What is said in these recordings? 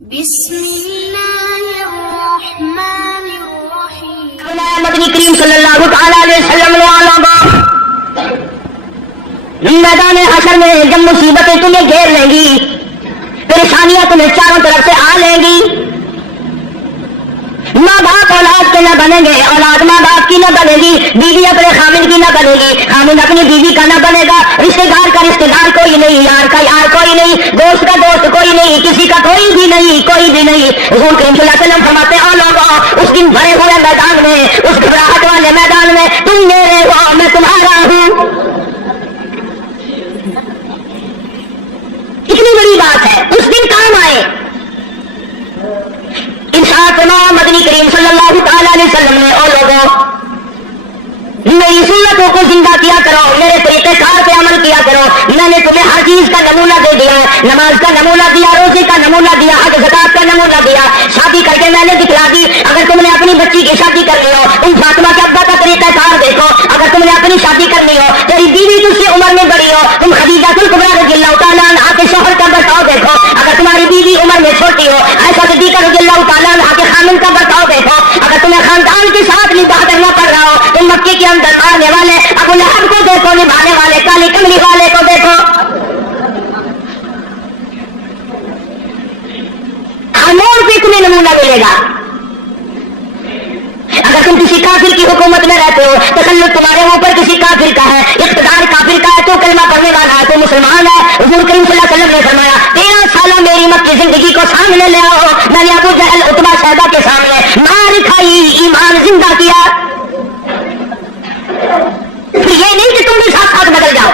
بسم اللہ الرحمن الرحیم. مدنی کریم صلی اللہ تعالی علیہ وسلم میدان حشر میں جب مصیبتیں تمہیں گھیر لیں گی، پریشانیاں تمہیں چاروں طرف سے آ لیں گی، ماں باپ اولاد کے نہ بنیں گے، اولاد ماں باپ کی نہ بنے گی، بیوی اپنے خامد کی نہ بنے گی، خامد اپنی بیوی کا نہ بنے گا، رشتے دار کا رشتے دار کوئی نہیں، یار کا یار کوئی نہیں، دوست کا دوست کوئی نہیں، کسی کا کوئی بھی نہیں، کوئی بھی نہیں. حضور کریم صلی اللہ علیہ وسلم فرماتے ہیں لوگوں، اس دن بھرے ہوئے میدان میں، اس گھبراہٹ والے میدان میں تم میرے ہو، میں تمہارا ہوں. کتنی بڑی بات ہے، اس دن کام آئے. ارشاد فرمایا مدنی کریم صلی اللہ تعالی علیہ وسلم نے، او لوگوں میری سنتوں کو زندہ کیا کرو، میرے طریقے کار پہ عمل کیا کرو. میں نے تمہیں ہر چیز کا نمونہ دے دیا ہے، نماز کا نمونہ دیا، روزے کا نمونہ دیا، حج زکات کا نمونہ دیا، شادی کر کے میں نے دکھلا دی. اگر تم نے اپنی بچی کی شادی کرنی ہو، تم فاطمہ کے ابا کا طریقہ کار دیکھو. اگر تم نے اپنی شادی کرنی ہو، تیری بیوی تجھ سے عمر میں بڑی ہو، تم خدیجہ الکبریٰ رضی اللہ تعالیٰ عنہا کے شوہر کا برتاؤ دیکھو. اگر تمہاری بیوی عمر میں چھوٹی ہو، عائشہ صدیقہ رضی اللہ تعالیٰ عنہا کے خامن کا برتاؤ دیکھو. اگر تمہیں خاندان کے ساتھ نکاح کرنا پڑ رہا ہو، تم مکے کے اندر آنے والے ابو لہب کو دیکھو، نبھانے والے کالی کملی والے کو دیکھو. موڑ پہ تمہیں نمونہ ملے گا. اگر تم کسی کافر کی حکومت میں رہتے ہو، تسلط تمہارے اوپر کسی کافر کا ہے، اقتدار کافر کا ہے، تو کلمہ پڑھنے والا ہے، تو مسلمان ہے. حضور کریم صلی اللہ علیہ وسلم نے فرمایا 13 سالہ میری مکی زندگی کو سامنے لے آؤ، میں نے ابو جہل عتبہ شیبہ کے سامنے مار کھائی، ایمان زندہ کیا. پھر یہ نہیں کہ تم بھی ساتھ ساتھ بدل جاؤ.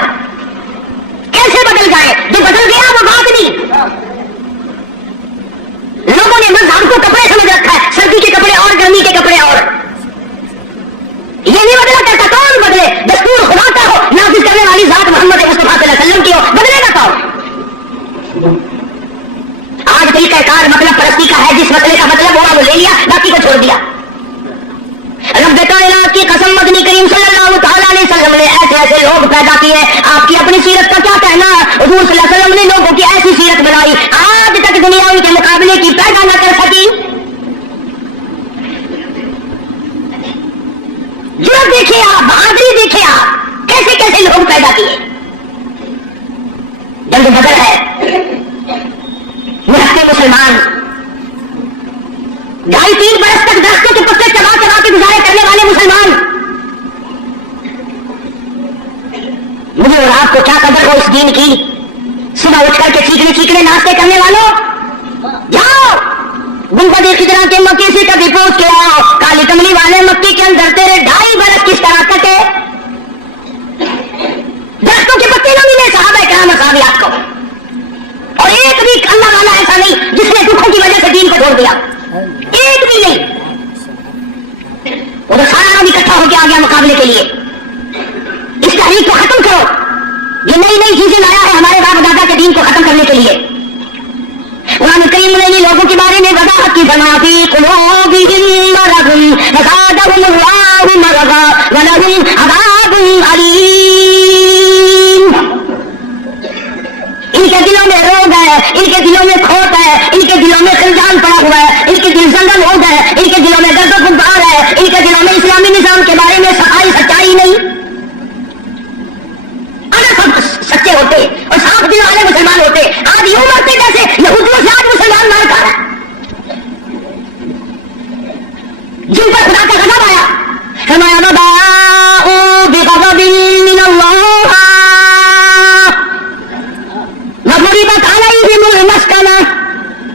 کیسے بدل جائے؟ جو بدل گیا وہ بات نہیں. لوگوں نے مذہب کو کپڑے سمجھ رکھا ہے، سردی کے کپڑے اور گرمی کے کپڑے اور. یہ نہیں بدلا کرتا، کون بدلے؟ دستور خدا کا ہو، نافذ کرنے والی ذات محمد مصطفیٰ صلی اللہ علیہ وسلم کی ہو، بدلے گا کون؟ آج طریقہ کار مطلب پرستی کا ہے، جس مسئلے کا مطلب ہوا وہ لے لیا، باقی کو چھوڑ دیا. رب کائنات کی قسم مدنی کریم صلی اللہ تعالیٰ علیہ وسلم نے ایسے ایسے لوگ پیدا کیے. آپ کی اپنی سیرت کا کیا کہنا؟ حضور صلی اللہ علیہ وسلم نے لوگوں کی ایسی سیرت بنائی، آج تک دنیا ان کے مقابلے کی پیدا نہ کر سکی. جرأت دیکھیے آپ، بہادری دیکھیے آپ، کیسے کیسے لوگ پیدا کیے. جنگ بدر ہے، مرتے مسلمان 2.5-3 برس تک درختوں کے پتے چبا چبا کے گزارے کرنے والے مسلمان. مجھے اور آپ کو کیا قدر ہو اس دین کی. صبح اٹھ کر کے چیخنے ناشتے کرنے والوں، جاؤ گنبد خضرا کے مکے سے کبھی پوچھ کے آؤ، کالی کملی والے مکے کے اندر تیرے 2.5 برس کس طرح کٹے. درختوں کے پتے نہ ملے صحابہ کرام اصحابیات کو، اور ایک بھی اللہ والا ایسا نہیں جس نے دکھوں کی وجہ سے دین کو چھوڑ دیا، ایک بھی نہیں. وہ تو سارا آدمی اکٹھا ہو کے آ گیا مقابلے کے لیے. اس تحریک کو ختم کرو. یہ نئی نئی چیزیں لایا ہے ہمارے باپ دادا کے دین کو ختم کرنے کے لیے. قرآن کریم نے لوگوں کے بارے میں وضاحت کی، فرمایا فی قلوبہم مرض فزادہم اللہ مرضا ولہم عذاب علیم. ان کے دلوں میں روگ ہے، ان کے دلوں میں کھوٹ ہے، ان کے دلوں میں خلجان پڑا ہوا ہے، ان کے دل زنگل ہو گئے، ان کے دلوں میں درد و غبار ہے، ان کے دلوں میں اسلامی نظام کے بارے میں صفائی سچائی نہیں. اگر سب سچے ہوتے اور صاف دل والے مسلمان ہوتے، آج یوں مرتے جیسے یہودیوں سے آج مسلمان مار کھا رہا ہے، جن پر خدا کا غضب آیا. فرمایا وباءوا بغضب من اللہ وضربت علیہم المسکنہ.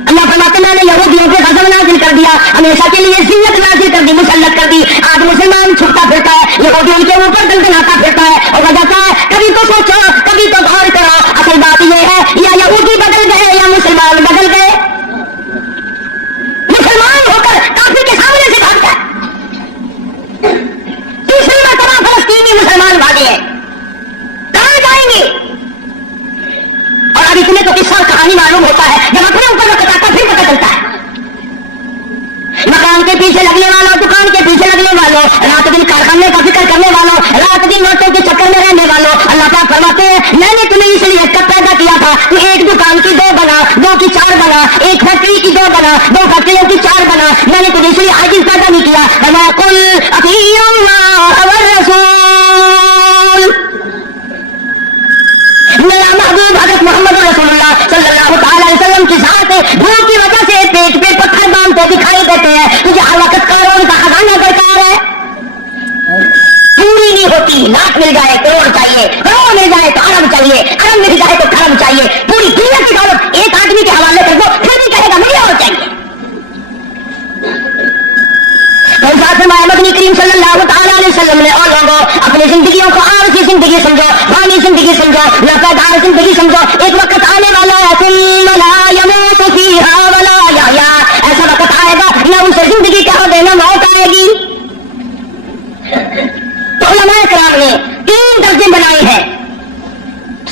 اللہ فرماتے میں نے یہودیوں پہ غضب نازل کر دیا، ہمیشہ کے لیے ذلت نازل کر دی، مسلط کر دی. آج مسلمان چھپتا پھرتا ہے، یہودی ان کے اوپر دندناتا پھرتا ہے، اور وجہ کیا ہے؟ کبھی تو سوچو، کبھی تو غور کرو. اصل بات یہ ہے یا یہودی بدل گئے یا مسلمان بدل گئے. مسلمان ہو کر کافر کے سامنے سے بھاگتا ہے. تیسری مرتبہ فلسطینی مسلمان بھاگے ہیں، کہاں جائیں گے؟ اور ابھی تمہیں تو قصہ کہانی معلوم ہوتا ہے، جب اپنے اوپر وقت آتا پھر پتہ چلتا ہے. مکان کے پیچھے لگنے والوں، دکان کے پیچھے لگنے والوں، رات دن کارخانے کا فکر کرنے والوں، رات دن نوٹوں کے چکر میں رہنے والوں، اللہ پاک فرماتے ہیں میں نے تمہیں اس لیے کب پیدا کیا تھا تو ایک دکان کی 2 بنا، 2 کی 4 بنا، ایک فیکٹری کی 2 بنا، 2 فیکٹریوں کی 4 بنا. میں نے تمہیں اس لیے عاجز پیدا نہیں کیا. قل اطیعوا اللہ والرسول. میرا محبوب حضرت محمد رسول اللہ صلی اللہ تعالی علیہ وسلم کی ذات بھوک کی وجہ سے پیٹ پہ پتھر باندھتے دکھائی دیتے ہیں. تجھے ہر وقت کاروں کا خزانہ درکار ہے، پوری نہیں ہوتی. لاکھ مل جائے کروڑ چاہیے، کروڑ مل جائے تو ارب چاہیے، ارب مل جائے تو کھرب چاہیے. پوری دنیا کی دولت ایک آدمی کے حوالے کر دو پھر بھی کہے گا مجھے اور چاہیے. مدنی کریم صلی اللہ تعالی علیہ وسلم نے اور لوگوں اپنی زندگیوں کو عارضی زندگی سمجھو، فانی زندگی سمجھو، ناپیدار زندگی سمجھو. ایک وقت آنے والا ہے ثم لا يموت فيها ولا يحيى. ایسا وقت آئے گا نہ اسے زندگی کا دینا موت آئے گی. تو علماء کرام نے 3 درجے بنائے ہیں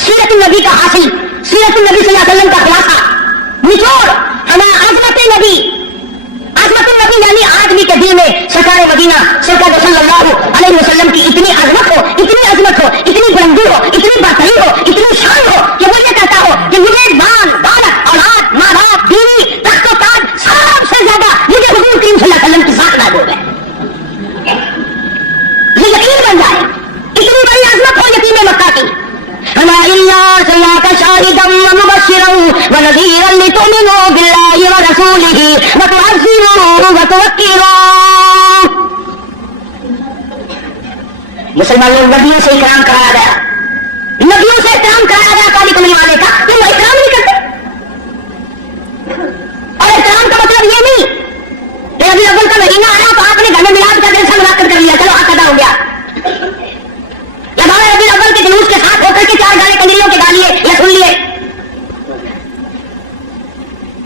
سیرت النبی کا حاصل، سیرت النبی صلی اللہ علیہ وسلم کا خلاصہ، نچوڑ. ہمیں عظمت نبی، عظمت النبی یعنی آدمی کے دل میں سرکار مدینہ سرکار صلی اللہ علیہ وسلم کی اتنی عظمت ہو، اتنی عظمت ہو، اتنی بلندی ہو، اتنی برتری ہو، اتنی شان ہو کہ وہ یہ کہتا ہو کہ مجھے مال، دولت، اولاد، ماں باپ، بیوی، تخت و تاج سب سے زیادہ مجھے حضور کریم صلی اللہ علیہ وسلم کی ذات محبوب ہے. یہ یقین بن جائے، اتنی بڑی عظمت ہو یقین مکہ کی. مسلمانوں نبیوں سے اکرام کرایا گیا، نبیوں سے اکرام کرایا گیا. کالی کملی والے کا تم اکرام نہیں کرتے. اور اکرام کا مطلب یہ نہیں کہ ربیع الاول کا مہینہ آیا تو آپ نے گھر میں میلاد کا جلسہ منعقد کر لیا، چلو حق ادا ہو گیا. یا بابا ربیع الاول کے جلوس کے ساتھ ہو کر کے 4 گانے کنجریوں کے گا لیے یا سن لیے.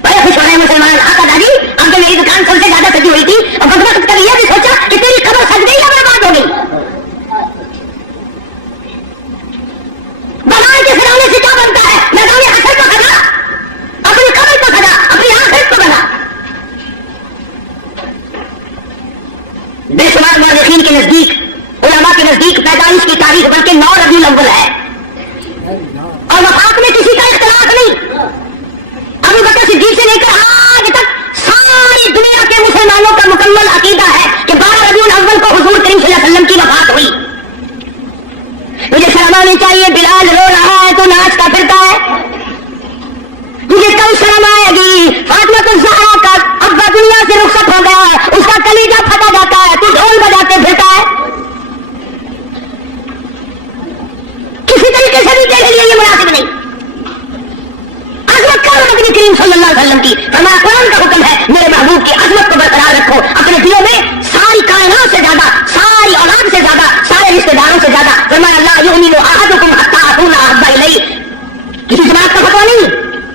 بڑے خوش ہو رہے ہیں مسلمان، آقا دادی اب تو میری دکان سب سے زیادہ سجی ہوئی تھی اور وقت کبھی یہ بھی سوچا کہ تیری خبر سج گئی یا برباد ہو گئی. بغیر کے سرانے سے کیا بنتا ہے؟ میدان حشر کو سجا، اپنی قبر کو سجا، اپنی آخرت کو بنا. بے شمار مورخین کے نزدیک، علماء کے نزدیک پیدائش کی تاریخ بلکہ 9 ربیع الاول ہے اور وفات میں کسی کا اختلاف نہیں. ابو بکر صدیق سے لے کر آج تک ساری دنیا کے مسلمانوں کا مکمل عقیدہ ہے کہ 12 ربیع الاول کو حضور کریم صلی اللہ علیہ وسلم کی وفات ہوئی. مجھے شرم آنی چاہیے، بلال رو رہا ہے تو ناچتا پھرتا ہے. مجھے کل شرم آئے گی، فاطمہ الزہرا کا ابا دنیا سے رخصت ہو گیا ہے، اس کا کلیجہ پھٹا جاتا ہے تو ڈھول بجاتے پھرتا ہے. کسی طریقے سے بھی تیرے لیے یہ مناسب نہیں. عظمت کرو نبی کریم صلی اللہ علیہ وسلم کی. فرمایا قرآن کا حکم ہے میرے محبوب کی عظمت کو برقرار رکھو اپنے دلوں میں، ساری کائنات سے زیادہ، ساری اولاد سے زیادہ، سارے رشتے داروں سے زیادہ. فرمایا لا یؤمن احدکم حتی اکون احب الیہ. کسی جماعت کا فتویٰ نہیں،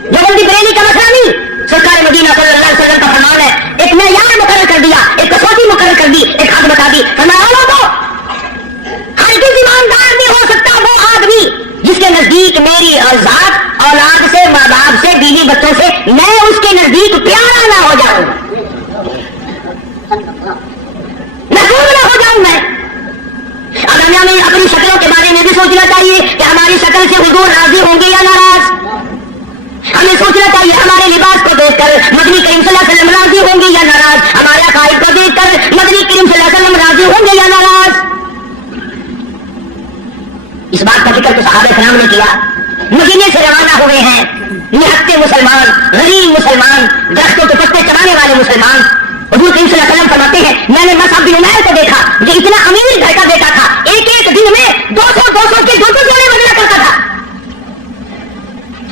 دیوبندی بریلی کا مسئلہ نہیں، سرکار مدینہ صلی اللہ علیہ وسلم کا فرمان ہے. ایک معیار مقرر کر دیا، ایک کسوٹی مقرر کر دی، ایک حد بتا دی. فرمایا لوگوں ہرگز ایماندار نہیں ہو سکتا وہ آدمی جس کے نزدیک میری ذات، اولاد سے، ماں باپ سے، بیوی بچوں سے میں اس کے نزدیک پیارا نہ ہو جاؤں، محبوب نہ ہو جاؤں. میں اب ہمیں اپنی شکلوں کے بارے میں بھی سوچنا چاہیے کہ ہماری شکل سے حضور راضی ہوں گے یا ناراض. ہمیں سوچنا چاہیے ہمارے لباس کو دیکھ کر مدنی کریم صلی اللہ علیہ وسلم راضی ہوں گے یا ناراض، ہمارے عقائد کو دیکھ کر مدنی کریم صلی اللہ علیہ وسلم راضی ہوں گے یا ناراض. اس بات کا ذکر تو صحابہ کرام نے کیا. مدینے سے روانہ ہوئے ہیں نہتے مسلمان، غریب مسلمان، درختوں کے پتے چبانے والے مسلمان. حضور کریم صلی اللہ علیہ وسلم فرماتے ہیں میں نے مصعب بن عمیر کو دیکھا جو اتنا امیر گھر کا بیٹا تھا، ایک ایک دن میں 200 کے 2 جوڑے بدلا کرتا تھا،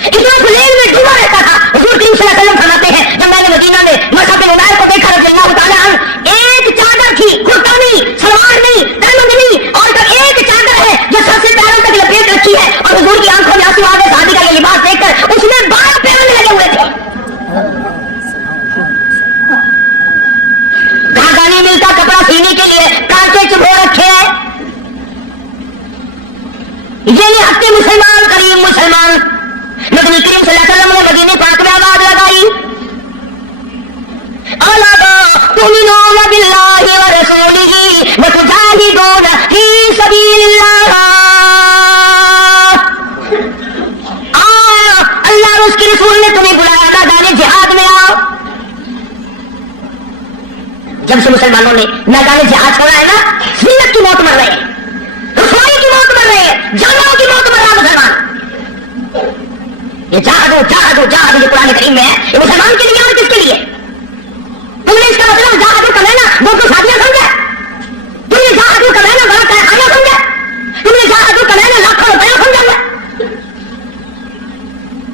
اتنا فلیل میں ڈوبا رہتا تھا. حضور کریم صلی اللہ علیہ وسلم فرماتے ہیں جب میں نے مدینہ میں مصعب بن عمیر کو دیکھا رضی اللہ تعالیٰ عنہ، ایک چادر تھی، کرتا نہیں، سلوار نہیں، تہمند نہیں، اور ایک چادر ہے جو سب سے پیروں تک لپیٹ رکھی ہے. اور حضور کی آنکھوں میں آنسو آ گئے صحابی کا یہ لباس دیکھ کر. اس میں 12 پیروں لگے ہوئے تھے. دھاگا نہیں ملتا کپڑا سینے کے لیے، کانٹے چبھو رکھے ہیں. یہ نہتے مسلمان، قریب مسلمان. نبی کریم صلی اللہ علیہ وسلم نے مدینے پاک میں آواز لگائی الا تؤمنون باللہ ورسولہ وتجاہدون فی سبیل اللہ. جب سے مسلمانوں نے میدان جہاد چھوڑا ہے نا، ذلت کی موت مر رہے ہیں، رسوائی کی موت مر رہے ہیں، جانوروں کی موت مر رہا ہے مسلمان. یہ جہاد جو قرآن کریم میں ہے، یہ مسلمان کے لیے اور کس کے لیے؟ تم نے اس کا مطلب جہاد کا مہینہ دو کو شادیاں سمجھا، تم نے جہاد کا مہینہ بڑا کارخانہ سمجھا، تم نے جہاد کا مہینہ لاکھوں روپیہ سمجھا.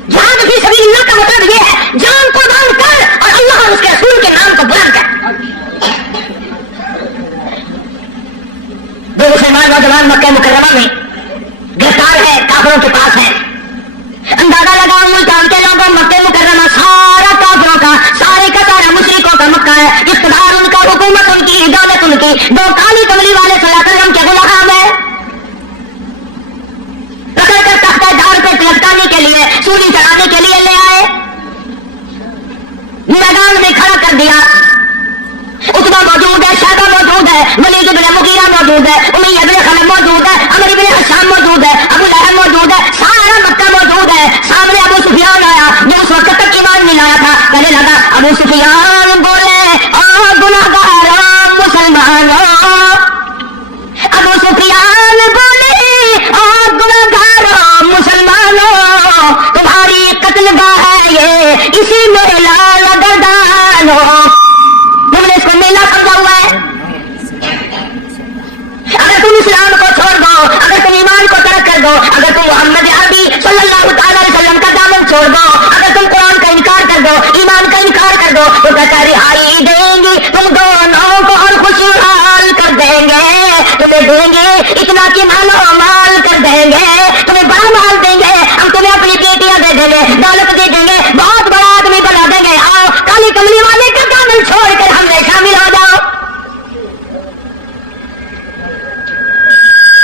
جہاد فی سبیل اللہ کا مطلب یہ ہے جان قربان کر اور اللہ اور اس کے رسول کے نام کو بلند کر. دو مسلمان نوجوان مکہ مکرمہ میں گرفتار ہے، کافروں کے پاس ہے. اندازہ لگاؤ ملتان کے لوگوں، مکہ مکرمہ سارا کافروں کا، سارے کا سارا مشرکوں کا مکہ ہے. اقتدار ان کا، حکومت ان کی، دولت ان کی. دو کالی کملی والے صلی اللہ علیہ وسلم کے غلام ہے، پکڑ کر تختہ دار پہ لٹکانے کے لیے، سولی چڑھانے کے لیے لے آئے، میدان میں کھڑا کر دیا. عتبہ موجود ہے، شیبہ موجود ہے، ولید بن مغیرہ موجود ہے، امیہ بن خلف موجود ہے، عمرو بن حشام موجود ہے، ابو لہب موجود ہے، سارا مکہ موجود ہے. سامنے ابو سفیان آیا جو اس وقت تک ایمان نہیں لایا تھا. کہنے لگا ابو سفیان بولے او گنہگاروں مسلمانوں، ابو سفیان بولے او گنہگاروں مسلمانوں، تمہاری قتل گاہ ہے یہ، اسی میں لال گردانوں. تم نے اس کو میلہ سمجھا ہوا ہے. اگر تم اسلام کو چھوڑ دو، اگر تم ایمان کو ترک کر دو، اگر تم محمد عربی صلی اللہ تعالی علیہ وسلم کا دامن چھوڑ دو، اگر تم قرآن کا انکار کر دو، ایمان کا انکار کر دو، تو کہتا رہائی دیں گے تم دونوں کو اور خوشحال کر دیں گے، تمہیں دیں گے اتنا کہ مالو مال کر دیں گے، تمہیں بڑا مال دیں گے، ہم تمہیں اپنی بیٹیاں دے دیں گے، دولت دے دیں گے، بہت بڑا آدمی بنا دیں گے. آؤ کالی کملی والے کا دامن چھوڑ کر ہم میں شامل ہو جاؤ.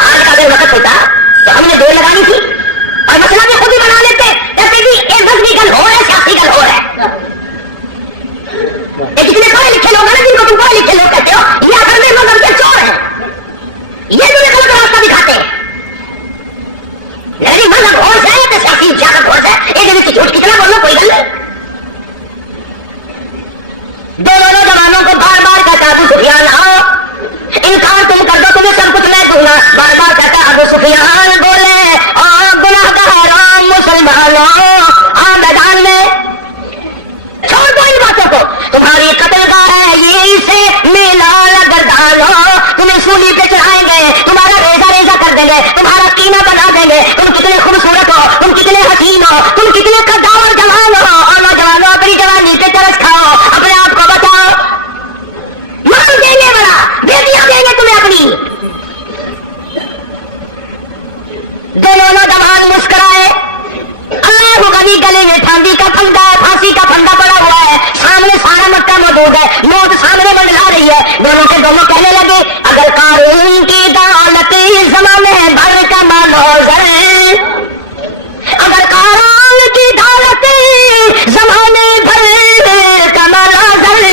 آج کا اگر وقت ہوتا تو ہم نے دیر لگانی تھی اور مسئلہ بھی خود ہی بنا لیتے. جیسے کہ ایک مذہبی گل ہو ہے، سیاسی گل ہو ہے. یہ جتنے پڑھے لکھے لوگ ہیں نا، جن کو تم پڑھے لکھے لوگ کہتے ہو، یہ اصل میں مذہب کے چور ہیں. یہ تمہیں غلط راستہ دکھاتے ہیں. لیکن مذہب ہو جائے تو سیاسی سیاست ہو جائے، ایک دن کی جھوٹ کتنا بولو کوئی گل نہیں. دونوں نوجوانوں کو بار بار کہتا ابو سفیان آؤ، انکار تم کر دو تمہیں سب کچھ میں دوں گا. بار بار کہتا ابو سفیان بولے اور گنہگاروں مسلمانوں، آ میدان میں چھوڑ دو ان باتوں کو. تمہاری قتل گاہ ہے یہ، اسے میلہ گردانوں، تمہیں سولی پہ چڑھائیں گے، تمہارا ریزہ کر دیں گے، تمہارا قیمہ بنا دیں گے. تم کتنے خوبصورت ہو، تم کتنے حسین ہو، تم کتنے قدار جوان ہو. اور نوجوانوں اپنی جوانی پہ ترس کھاؤ، اپنے آپ کو بچاؤ. مال دیں گے بڑا، بیٹیاں دیں گے تمہیں اپنی. دونوں نوجوان مسکرائے. اللہ غنی گلے میں پھانسی کا پھندا ہے، پھانسی کا پھندا پڑا ہوا ہے، سامنے سارا مکہ موجود ہے، موت سامنے منڈلا رہی ہے. دونوں کے دونوں کہنے لگے اگر قارون کی دولت زمانے بھر کا منوزر، اگر قارون کی دولت زمانے بھر کا منوزر،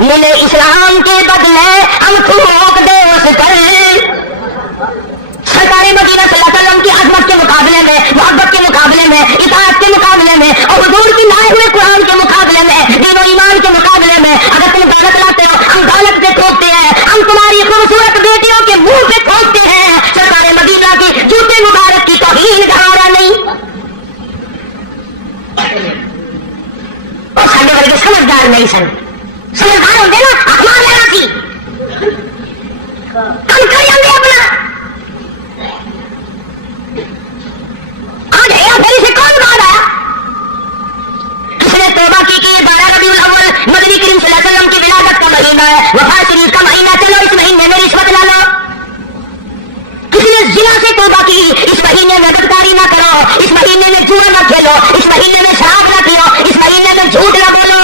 ملے اسلام کے بدلے ہم پھونک دے اس پر. سرکار مدینہ صلی اللہ علیہ وسلم کی عظمت کے مقابلے میں، محبت کے مقابلے میں، اطاعت کے مقابلے میں، اور حضور کی لائے ہوئے قرآن کے مقابلے میں، دین و ایمان کے مقابلے میں، اگر تم دولت لاتے ہو ہم دولت پہ ٹھوکتے ہیں، ہم تمہاری خوبصورت بیٹیوں کے منہ پہ ٹھوکتے ہیں. سرکار مدینہ کی جوتے مبارک کی توہین گوارا نہیں. اور سارے ورگے سمجھدار نہیں سن، سمجھدار ہوتے نا اخبار لینا سی کم کر جاتے اپنا. آج ہے پھر سے کون بات آیا؟ کس نے توبہ کی کہ 12 ربیع الاول مدنی کریم صلی اللہ علیہ وسلم کی ولادت کا مہینہ ہے، وفا شریف کا مہینہ، چلو اس مہینے میں رشوت لا لو. کس نے زنا سے توبہ کی، اس مہینے میں بدکاری نہ کرو، اس مہینے میں جوا نہ کھیلو، اس مہینے میں شراب نہ پیو، اس مہینے میں جھوٹ نہ بولو.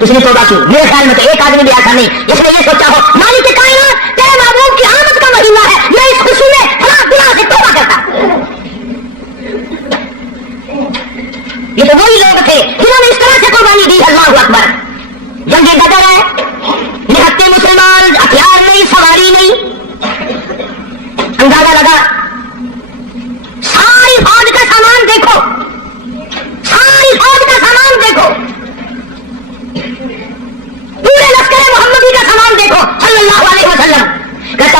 کس نے توبہ کی؟ میرے خیال میں تو ایک آدمی بھی ایسا نہیں جس نے یہ سوچا ہو مالک کائنات تیرے محبوب کی آمد کا مہینہ ہے، میں اس خوشی میں فلاں گناہ سے توبہ کرتا. یہ تو وہی لوگ تھے جنہوں نے اس طرح سے قربانی دی. اللہ اکبر. جنگ بدر ہے، نہتے مسلمان، ہتھیار نہیں، سواری نہیں. اندازہ لگا ساری فوج کا سامان دیکھو، ساری فوج کا سامان دیکھو، پورے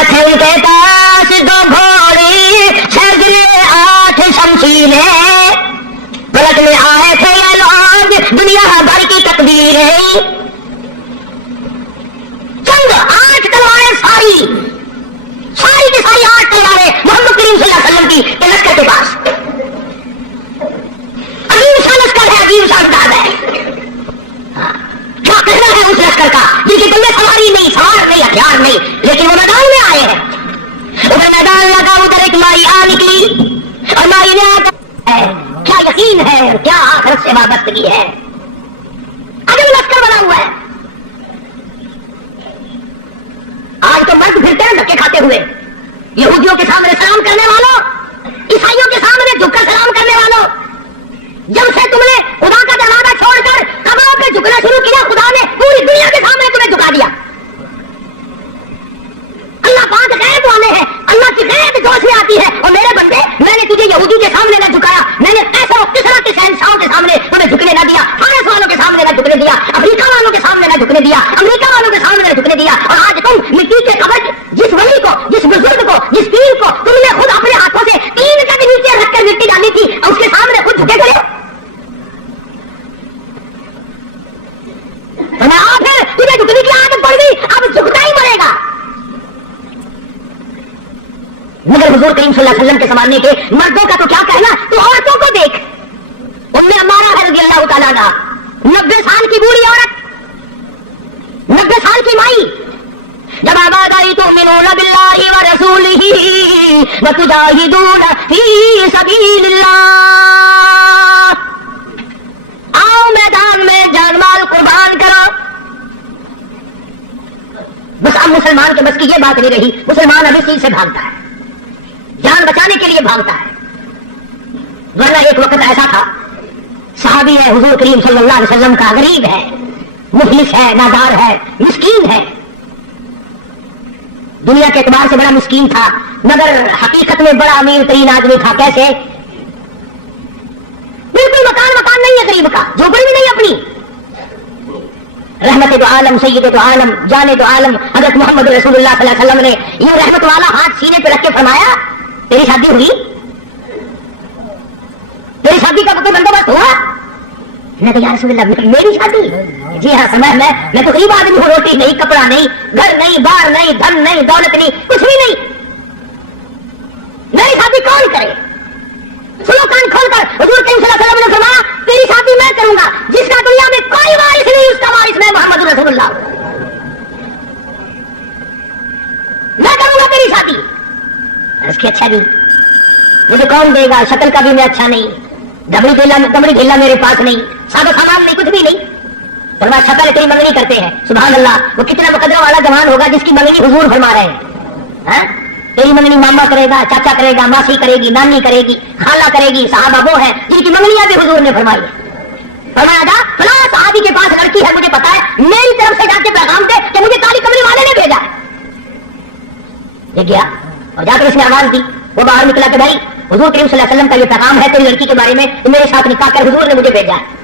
مبارک ہے ان کے پاس 2 گھوڑی سجلے 8 شمشیریں پلٹ میں آئے تھے یہ لوگ دنیا بھر کی تقدیریں چند 8 تلواریں ساری کی ساری 8 تلواریں محمد کریم صلی اللہ علیہ وسلم کی لشکر کے پاس عظیم شان لشکر ہے عظیم شان داد ہے کیا کہنا ہے اس لشکر کا جن کی دل میں سواری نہیں سوار نہیں ہتھیار نہیں لیکن وہ میدان میں آئے ہیں ادھر میدان لگا ادھر ایک مائی آ نکلی اور مائی نے آ کر کیا یقین ہے کیا آخرت سے وابستگی ہے عظیم لشکر بنا ہوا ہے آج تو مرد پھرتے ہیں دھکے کھاتے ہوئے یہودیوں کے سامنے سلام کرنے والوں عیسائیوں کے سامنے جھک کر سلام کرنے والوں جب سے تم نے خدا کا دروازہ چھوڑ کر قبروں پہ جھکنا شروع کیا خدا نے پوری دنیا کے سامنے تمہیں جھکا دیا اللہ پاک غیب والے ہیں اللہ کی غیب جوش میں آتی ہے اور میرے بندے میں نے تجھے یہودی کے سامنے نہ جھکایا میں نے ایسا کسرا کے شہنشاہوں کے سامنے تمہیں جھکنے نہ دیا فارس والوں کے سامنے نہ جھکنے دیا افریقہ والوں کے سامنے نہ جھکنے دیا امریکہ والوں کے سامنے نہ جھکنے دیا اور آج تم مٹی کے قبر جس ولی کو جس بزرگ کو جس پیر کو تم نے خود اپنے ہاتھوں سے 3 قد نیچے رکھ کر مٹی ڈالی تھی اور اس کے سامنے خود جھکے کھڑے پھر تمہیں جھکنے کی عادت پڑ گئی اب جھکنا ہی پڑے گا مگر حضور کریم صلی اللہ علیہ وسلم کے زمانے کے مردوں کا تو کیا کہنا تو عورتوں کو دیکھ ام عمارہ ہے رضی اللہ تعالیٰ عنہا 90 سال کی بوڑھی عورت 90 سال کی مائی جب آباد آئی تؤمنون باللہ ورسولہ وتجاہدون فی سبیل اللہ آؤ میدان میں جان مال قربان کرو بس اب مسلمان کے بس کی یہ بات نہیں رہی مسلمان اب اس چیز سے بھاگتا ہے جان بچانے کے لیے بھاگتا ہے ورنہ ایک وقت ایسا تھا صحابی ہے حضور کریم صلی اللہ علیہ وسلم کا غریب ہے مفلس ہے نادار ہے مسکین ہے دنیا کے اعتبار سے بڑا مسکین تھا مگر حقیقت میں بڑا امیر ترین آدمی تھا کیسے بالکل مکان نہیں ہے غریب کا جھوپڑی بھی نہیں اپنی رحمت تو عالم سید تو عالم جان تو عالم حضرت محمد رسول اللہ صلی اللہ علیہ وسلم نے یہ رحمت والا ہاتھ سینے پہ رکھ کے فرمایا تیری شادی ہوئی تیری شادی کا کوئی بندوبست ہوا میں تو یا رسول اللہ میری شادی جی ہاں سمجھ میں تو غریب آدمی ہوں روٹی نہیں کپڑا نہیں گھر نہیں بار نہیں دھن نہیں دولت نہیں کچھ بھی نہیں میری شادی کون کرے سنو کان کھول کر حضور کریم صلی اللہ علیہ وسلم نے فرمایا تیری شادی میں کروں گا جس کا دنیا میں کوئی وارث نہیں اس کا وارث میں محمد رسول اللہ میں کروں گا تیری شادی اس کی اچھا بھی مجھے کون دے گا شکل کا بھی میں اچھا نہیں دمڑی ڈھیلا میرے پاس نہیں سادہ سامان نہیں کچھ بھی نہیں فرمایا شکل تیری منگنی کرتے ہیں سبحان اللہ وہ کتنا مقدرہ والا جوان ہوگا جس کی منگنی حضور فرما رہے ہیں تیری منگنی ماما کرے گا چاچا کرے گا ماسی کرے گی نانی کرے گی خالہ کرے گی صحابہ وہ ہے جن کی منگنیاں بھی حضور نے فرمائی فرمایا تھا فلاں صحابی کے پاس لڑکی ہے مجھے پتا ہے میری طرف سے جا کے پیغام دے کہ مجھے کالی کمری والے نے بھیجا ہے گیا اور جا کر اس نے آواز دی وہ باہر نکلا کہ بھائی حضور کریم صلی اللہ علیہ وسلم کا یہ پیغام ہے تیری لڑکی کے بارے میں تو میرے ساتھ نکاح کر حضور نے مجھے بھیجا ہے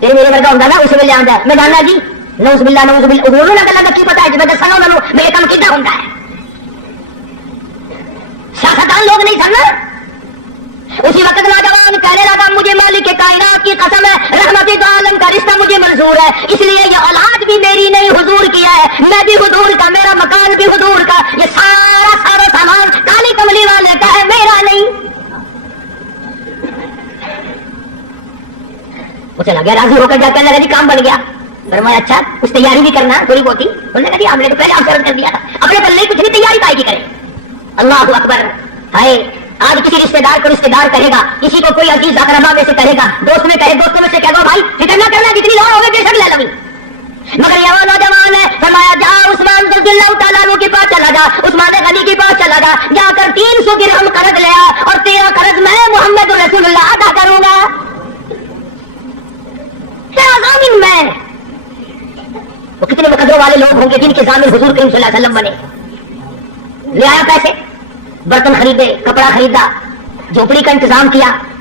تیرے میرے گھر کا ہوں نا اسے مل جانا میں جاننا جی نوز باللہ حضور نے اللہ کی پتا ہے جب میں سنو نہ میرے کام کتنا ہوتا ہے سیاستدان لوگ نہیں سننا اسی وقت نوجوان کہنے لگا مجھے مالک کائنات کی قسم ہے رحمت دو عالم کا رشتہ مجھے منظور ہے اس لیے یہ اولاد بھی میری نہیں حضور کیا ہے میں بھی حضور کا میرا مکان بھی حضور کا یہ سارا سامان کالی کملی والے کا ہے میرا نہیں وہ چلا گیا راضی ہو کر جا کر لگا جی کام بن گیا فرمایا اچھا کچھ تیاری بھی کرنا تھوڑی بہت ہی انہوں نے کہا جی ہم نے تو پہلے آپ کر دیا تھا اپنے پلے کچھ بھی تیاری کائے کی کرے اللہ اکبر ہائے آج کسی رشتے دار کو رشتے دار کہے گا کسی کو کوئی عزیز اقربا میں سے کہے گا دوست میں کہے دوستوں میں سے کہے گا بھائی فکر نہ کرنا جتنی لوڑ ہوگی بے شک لے لوں مگر یہ نوجوان ہے فرمایا جا عثمان رضی اللہ تعالیٰ عنہ کے پاس چلا جا عثمان غنی کے پاس چلا جا کر 300 درہم قرض لیا اور تیرا قرض میں محمد رسول اللہ ادا کروں گا تیرا ضامن میں وہ کتنے مقدروں والے لوگ ہوں گے جن کے ضامن حضور کریم صلی اللہ علیہ وسلم بنے لے آیا پیسے برتن خریدے کپڑا خریدا جھوپڑی کا انتظام کیا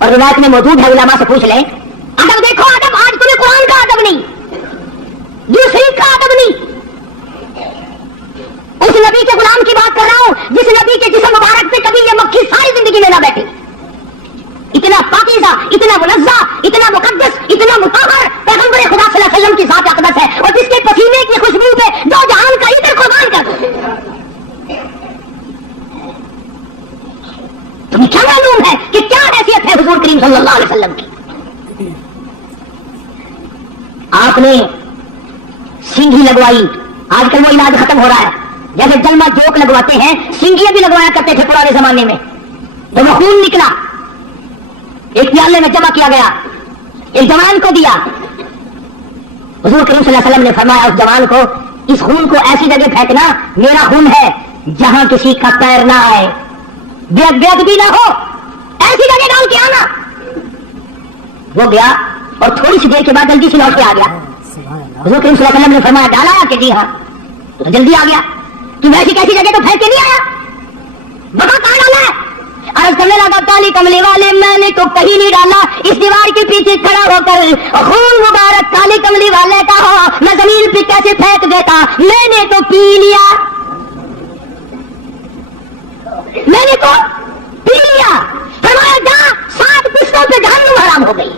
اور روایت میں موجود ہے، علماء سے پوچھ لیں. ادب دیکھو ادب، آج تمہیں قرآن کا ادب نہیں، دوسری کا ادب نہیں. اس نبی کے غلام کی بات کر رہا ہوں جس نبی کے جسم مبارک پہ کبھی یہ مکھی ساری زندگی میں نہ بیٹھی. اتنا پاکیزہ، اتنا منزہ، اتنا مقدس، اتنا مطہر پیغمبر خدا صلی اللہ علیہ وسلم کی ذات اقدس ہے، اور جس کے پسینے کی خوشبو پہ دو جہان کا ادھر قربان کر دو. تمہیں کیا معلوم ہے کہ کیا حیثیت ہے حضور کریم صلی اللہ علیہ وسلم کی؟ آپ نے سینگھی لگوائی. آج کل وہ علاج ختم ہو رہا ہے. جیسے جلمہ جوک لگواتے ہیں، سینگیاں بھی لگوایا کرتے تھے پرانے زمانے میں. تو وہ خون نکلا، ایک پیالے میں جمع کیا گیا، ایک جوان کو دیا. حضور کریم صلی اللہ علیہ وسلم نے فرمایا اس جوان کو اس خون کو ایسی جگہ پھینکنا، میرا خون ہے، جہاں کسی کا پیر نہ آئے، بیعت بھی نہ ہو، ایسی جگہ ڈال کے آنا. وہ گیا اور تھوڑی سی دیر کے بعد جلدی سے لوٹ کے آ گیا. حضور کریم صلی اللہ علیہ وسلم نے فرمایا ڈالا کہ جی ہاں. تو جلدی آ گیا کہ ویسی کیسی جگہ تو پھینک کے نہیں آیا، بتا کہاں ڈالا ہے؟ عرض کرنے لگا کالی کملی والے میں نے تو کہیں نہیں ڈالا، اس دیوار کے پیچھے کھڑا ہو کر خون مبارک کالی کملی والے کا ہو میں زمین پہ کیسے پھینک دیتا، میں نے تو پی لیا، میں نے تو پی لیا. فرمایا جا 7 قسطوں پہ جہنم حرام ہو گئی.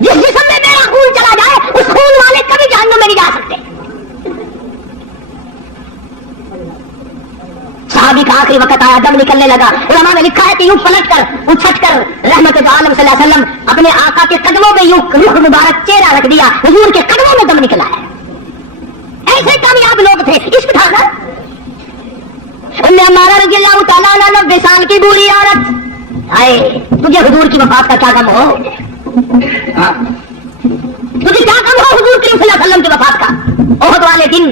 جس جسم میں میرا خون چلا جائے اس خون والے کبھی جہنم میں نہیں جا سکتے. صحابی کا آخری وقت آیا، دم نکلنے لگا. علماء نے لکھا ہے کہ یوں پلٹ کر اچھٹ کر رحمت عالم صلی اللہ علیہ وسلم اپنے آقا کے قدموں میں یوں رخ مبارک چہرہ رکھ دیا، حضور کے قدموں میں دم نکلا ہے. ایسے کامیاب لوگ تھے. عشق تھا نا. ہمارا رضی اللہ تعالیٰ عنہ 90 سال کی بوڑھی عورت، آئے تجھے حضور کی وفات کا کیا غم ہو؟ تجھے کیا غم ہو حضور کریم صلی اللہ علیہ وسلم کی وفات کا؟ احد والے دن،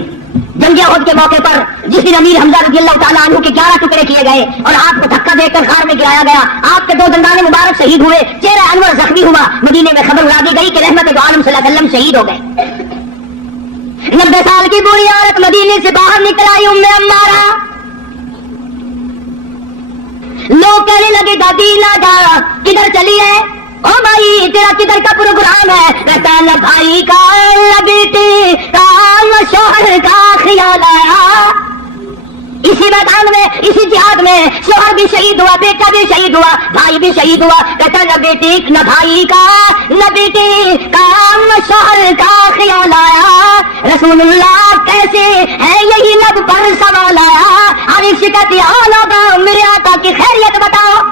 جنگ احد کے موقع پر جس دن امیر حمزہ رضی اللہ تعالیٰ عنہ کے 11 ٹکڑے کیے گئے اور آپ کو دھکا دے کر غار میں گرایا گیا، آپ کے 2 دندان مبارک شہید ہوئے، چہرہ انور زخمی ہوا. مدینے میں خبر اڑا دی گئی کہ رحمت عالم صلی اللہ علیہ وسلم شہید ہو گئے. 90 سال کی بوڑھی عورت مدینے سے باہر نکل آئی ام عمارہ. لوگ کہنے لگے دادی لاڈا کدھر چلی ہے؟ او بھائی تیرا کدھر کا پروگرام ہے؟ کہتا نہ بھائی کا نہ بیٹی کا نہ شوہر کا خیال آیا. اسی میدان میں، اسی جہاد میں شوہر بھی شہید ہوا، بیٹا بھی شہید ہوا، بھائی بھی شہید ہوا. کہتا نہ بیٹی نہ بھائی کا نہ بیٹی کا نہ شوہر کا خیال آیا. رسول اللہ کیسے ہے یہی لب پر سوال آیا. ہر شکایت آلوگا میرے آقا کی خیریت بتاؤ.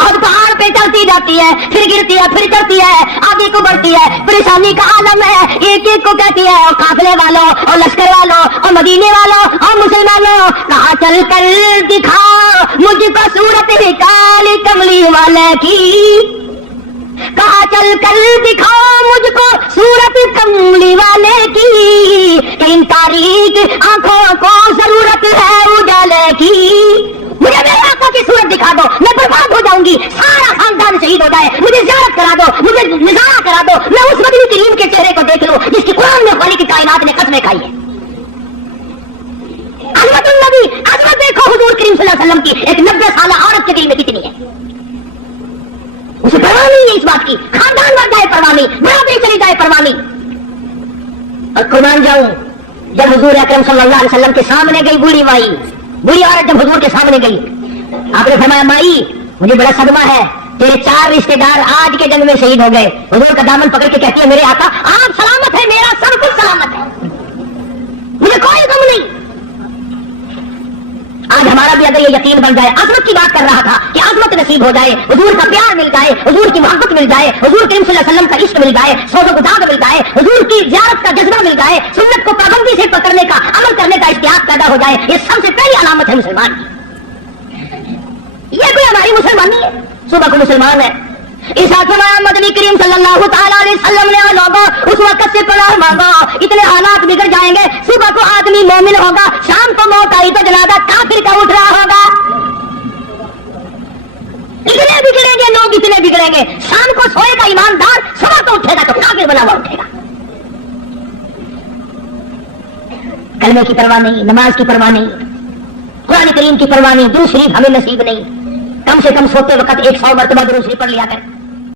اور پہاڑ پہ چلتی جاتی ہے، پھر گرتی ہے، پھر چڑھتی ہے، آگے کو بڑھتی ہے، پریشانی کا عالم ہے. ایک ایک کو کہتی ہے اور قافلے والوں اور لشکر والوں اور مدینے والوں اور مسلمانوں کہاں چل کر دکھاؤ مجھ کو صورت کالی کملی والے کی. کہاں چل کر دکھاؤ مجھ کو صورت کملی والے کی. ان تاریک آنکھوں کو ضرورت ہے اجالے کی. مجھے میرے آقا کی صورت دکھا دو، میں برباد ہو جاؤں گی، سارا خاندان شہید ہو جائے. مجھے زیارت کرا دو، مجھے نظارہ کرا دو، میں اس مدنی کریم کے چہرے کو دیکھ لوں جس کی قرآن میں خالق کی کائنات نے قسمیں کھائی ہے. عظمت النبی، عظمت دیکھو حضور کریم صلی اللہ علیہ وسلم کی. ایک 90 سالہ عورت کے دل میں کتنی ہے، اسے پرواہ نہیں ہے اس بات کی. خاندان بڑھ جائے پرواہ نہیں، برادری چلی جائے پرواہ نہیں. اور قربان جاؤں جب حضور اکرم صلی اللہ علیہ وسلم کے سامنے گئی بوڑھی مائی، بوڑھی عورت جب حضور کے سامنے گئی، آپ نے فرمایا مائی مجھے بڑا صدمہ ہے، تیرے 4 رشتے دار آج کے جنگ میں شہید ہو گئے. حضور کا دامن پکڑ کے کہتی ہے میرے آقا آپ سلامت ہے، میرا سب کچھ سلامت ہے، مجھے کوئی غم نہیں. آج ہمارا بھی اگر یہ یقین بن جائے، عظمت کی بات کر رہا تھا کہ عظمت نصیب ہو جائے، حضور کا پیار مل جائے، حضور کی محبت مل جائے، حضور کریم صلی اللہ علیہ وسلم کا عشق مل جائے، سوز و گداگ مل جائے، حضور کی زیارت کا جذبہ مل جائے، سنت کو پابندی سے پکڑنے کا، عمل کرنے کا اشتیاق پیدا ہو جائے. یہ سب سے پہلی علامت ہے مسلمان کی. یہ کوئی ہماری مسلمانی ہے، صبح کو مسلمان ہے. اس مدنی کریم صلی اللہ تعالیٰ علیہ وسلم نے لوگوں اس وقت سے پناہ مانگا، اتنے حالات بگڑ جائیں گے. صبح کو آدمی مومن ہوگا، شام کو موت آئی تو جنازہ کافر کا اٹھ رہا ہوگا. اتنے بگڑیں گے لوگ، اتنے بگڑیں گے. شام کو سوئے گا ایماندار، صبح کو اٹھے گا تو کافر بنا ہوا اٹھے گا. کلمے کی پرواہ نہیں، نماز کی پرواہ نہیں. قرآن کریم کی پروانی درود شریف ہمیں نصیب نہیں، کم سے کم سوتے وقت 100 مرتبہ درود شریف پڑھ لیا کر.